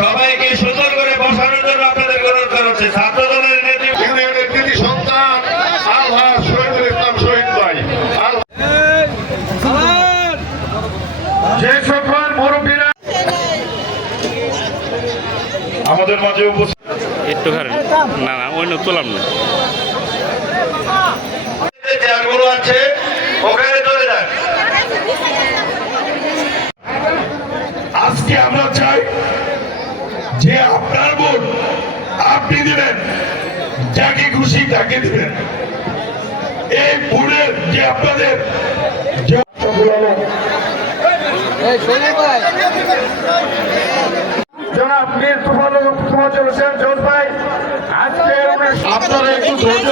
সবাইকে সুন্দর করে বসানোর জন্য আপনাদের অনুরোধ করা হচ্ছে। ছাত্র দলের ইউনিয়নের কৃতি সন্তান আলহাজ শহীদুল ইসলাম শহীদ ভাই, যে সকল মুরব্বীরা আমাদের মাঝে উপস্থিত একটু না না অন্য তোলাম না চেয়ারগুলো আছে ওখানে চলে যান। আজকে আমরা চাই যে আপনার ভোট আপনি দিবেন, যাকে খুশি তাকে দিবেন। এই ভোটের যে আপনাদের জনাব মীর তুফানুল হোসেন জোস ভাই, আজকে আপনারা একটু ধৈর্য